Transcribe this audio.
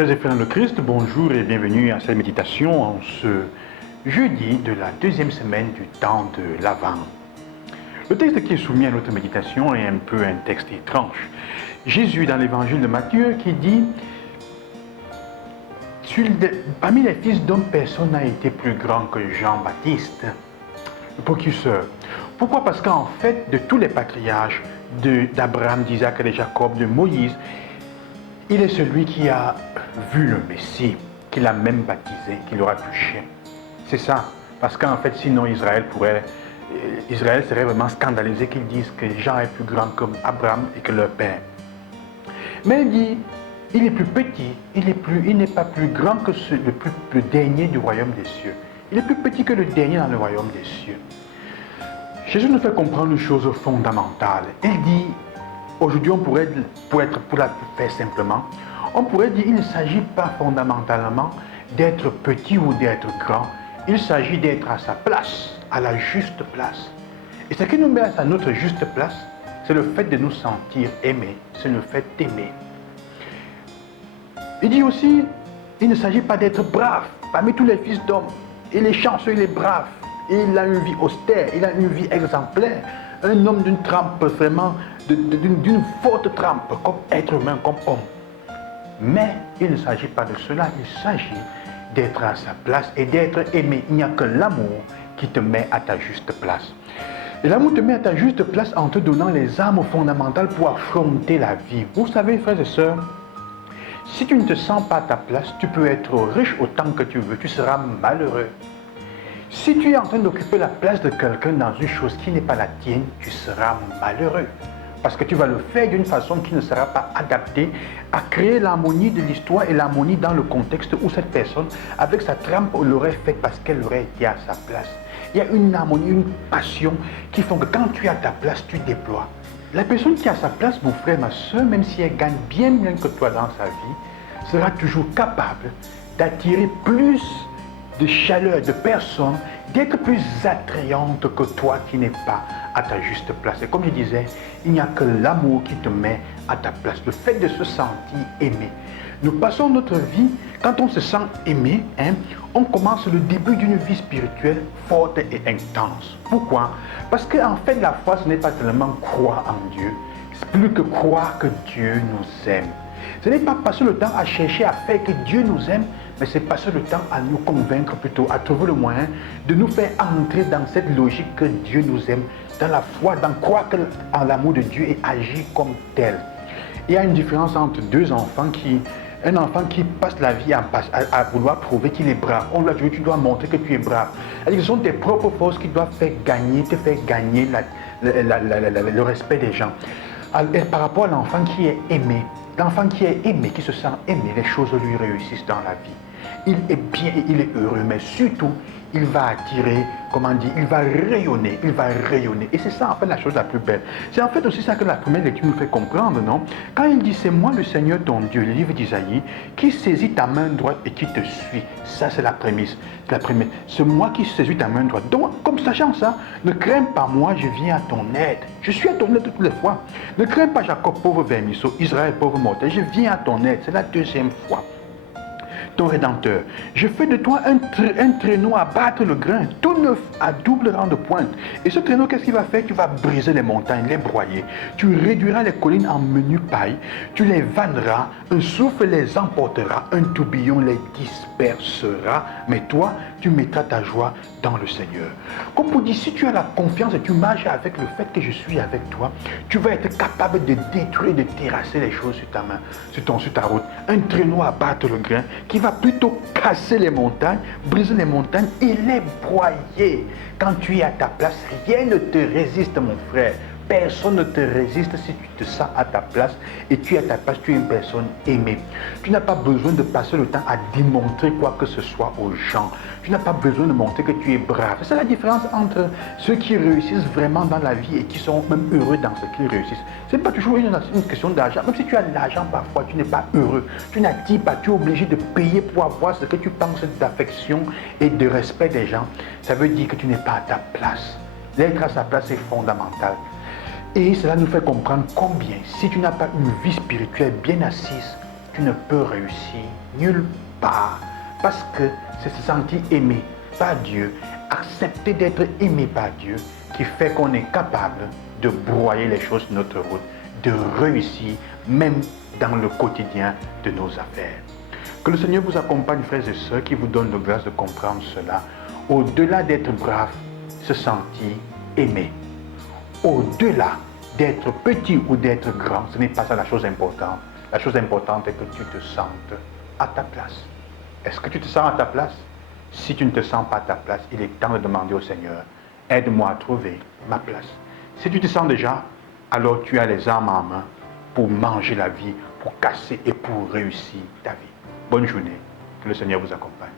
Sœurs et frères dans le Christ, bonjour et bienvenue à cette méditation en ce jeudi de la deuxième semaine du temps de l'Avent. Le texte qui est soumis à notre méditation est un peu un texte étrange. Jésus dans l'évangile de Matthieu qui dit « Parmi les fils d'hommes, personne n'a été plus grand que Jean-Baptiste, le précurseur. » Pourquoi? Parce qu'en fait, de tous les patriarches, d'Abraham, d'Isaac et de Jacob, de Moïse, il est celui qui a vu le Messie, qui l'a même baptisé, qui l'aura touché. C'est ça. Parce qu'en fait, sinon Israël serait vraiment scandalisé qu'ils disent que Jean est plus grand que Abraham et que leur père. Mais il dit, il est plus petit, il n'est pas plus grand que le dernier du royaume des cieux. Il est plus petit que le dernier dans le royaume des cieux. Jésus nous fait comprendre une chose fondamentale. Il dit, aujourd'hui, on pourrait, pour la faire simplement, on pourrait dire qu'il ne s'agit pas fondamentalement d'être petit ou d'être grand. Il s'agit d'être à sa place, à la juste place. Et ce qui nous met à notre juste place, c'est le fait de nous sentir aimés, c'est le fait d'aimer. Il dit aussi, il ne s'agit pas d'être brave. Parmi tous les fils d'hommes, il est chanceux, il est brave. Il a une vie austère, il a une vie exemplaire. Un homme d'une trempe vraiment, d'une forte trempe, comme être humain, comme homme. Mais il ne s'agit pas de cela, il s'agit d'être à sa place et d'être aimé. Il n'y a que l'amour qui te met à ta juste place. Et l'amour te met à ta juste place en te donnant les armes fondamentales pour affronter la vie. Vous savez, frères et sœurs, si tu ne te sens pas à ta place, tu peux être riche autant que tu veux, tu seras malheureux. Si tu es en train d'occuper la place de quelqu'un dans une chose qui n'est pas la tienne, tu seras malheureux. Parce que tu vas le faire d'une façon qui ne sera pas adaptée à créer l'harmonie de l'histoire et l'harmonie dans le contexte où cette personne, avec sa trempe, l'aurait fait parce qu'elle aurait été à sa place. Il y a une harmonie, une passion qui font que quand tu es à ta place, tu déploies. La personne qui est à sa place, mon frère, ma soeur, même si elle gagne bien moins que toi dans sa vie, sera toujours capable d'attirer plus de chaleur, de personnes, d'être plus attrayante que toi qui n'es pas à ta juste place. Et comme je disais, il n'y a que l'amour qui te met à ta place, le fait de se sentir aimé. Nous passons notre vie, quand on se sent aimé, on commence le début d'une vie spirituelle forte et intense. Pourquoi? Parce qu'en fait, la foi, ce n'est pas tellement croire en Dieu, c'est plus que croire que Dieu nous aime. Ce n'est pas passer le temps à chercher à faire que Dieu nous aime, mais c'est passer le temps à nous convaincre plutôt, à trouver le moyen de nous faire entrer dans cette logique que Dieu nous aime, dans la foi, dans croire en l'amour de Dieu et agir comme tel. Il y a une différence entre un enfant qui passe la vie à vouloir prouver qu'il est brave. On lui a dit, tu dois montrer que tu es brave. Ce sont tes propres forces qui doivent te faire gagner le respect des gens. Et par rapport à l'enfant qui est aimé, l'enfant qui est aimé, qui se sent aimé, les choses lui réussissent dans la vie. Il est bien et il est heureux, mais surtout, il va attirer, il va rayonner, Et c'est ça, en fait, la chose la plus belle. C'est en fait aussi ça que la première lecture nous fait comprendre, non? Quand il dit, c'est moi le Seigneur ton Dieu, le livre d'Isaïe, qui saisit ta main droite et qui te suit. Ça, c'est la prémisse. C'est moi qui saisis ta main droite. Donc, comme sachant ça, ne crains pas moi, je viens à ton aide. Je suis à ton aide toutes les fois. Ne crains pas Jacob, pauvre vermisseau, Israël, pauvre mortel. Je viens à ton aide. C'est la deuxième fois. Ton Rédempteur. Je fais de toi un traîneau à battre le grain, tout neuf, à double rang de pointe. Et ce traîneau, qu'est-ce qu'il va faire? Tu vas briser les montagnes, les broyer. Tu réduiras les collines en menu paille. Tu les vanneras, un souffle les emportera, un tourbillon les dispersera. Mais toi, tu mettras ta joie dans le Seigneur. Comme pour dire, si tu as la confiance et tu marches avec le fait que je suis avec toi, tu vas être capable de détruire, de terrasser les choses sur ta main, sur ta route. Un traîneau à battre le grain qui va plutôt casser les montagnes, briser les montagnes et les broyer. Quand tu es à ta place, rien ne te résiste, mon frère. Personne ne te résiste si tu te sens à ta place et tu es à ta place, tu es une personne aimée. Tu n'as pas besoin de passer le temps à démontrer quoi que ce soit aux gens. Tu n'as pas besoin de montrer que tu es brave. C'est la différence entre ceux qui réussissent vraiment dans la vie et qui sont même heureux dans ce qu'ils réussissent. Ce n'est pas toujours une question d'argent. Même si tu as de l'argent parfois, tu n'es pas heureux. Tu n'attires pas, tu es obligé de payer pour avoir ce que tu penses d'affection et de respect des gens. Ça veut dire que tu n'es pas à ta place. L'être à sa place est fondamental. Et cela nous fait comprendre combien, si tu n'as pas une vie spirituelle bien assise, tu ne peux réussir nulle part. Parce que c'est se sentir aimé par Dieu, accepter d'être aimé par Dieu, qui fait qu'on est capable de broyer les choses de notre route, de réussir même dans le quotidien de nos affaires. Que le Seigneur vous accompagne, frères et sœurs, qui vous donne la grâce de comprendre cela. Au-delà d'être brave, se sentir aimé. Au-delà d'être petit ou d'être grand, ce n'est pas ça la chose importante. La chose importante est que tu te sentes à ta place. Est-ce que tu te sens à ta place? Si tu ne te sens pas à ta place, il est temps de demander au Seigneur, aide-moi à trouver ma place. Si tu te sens déjà, alors tu as les armes en main pour manger la vie, pour casser et pour réussir ta vie. Bonne journée, que le Seigneur vous accompagne.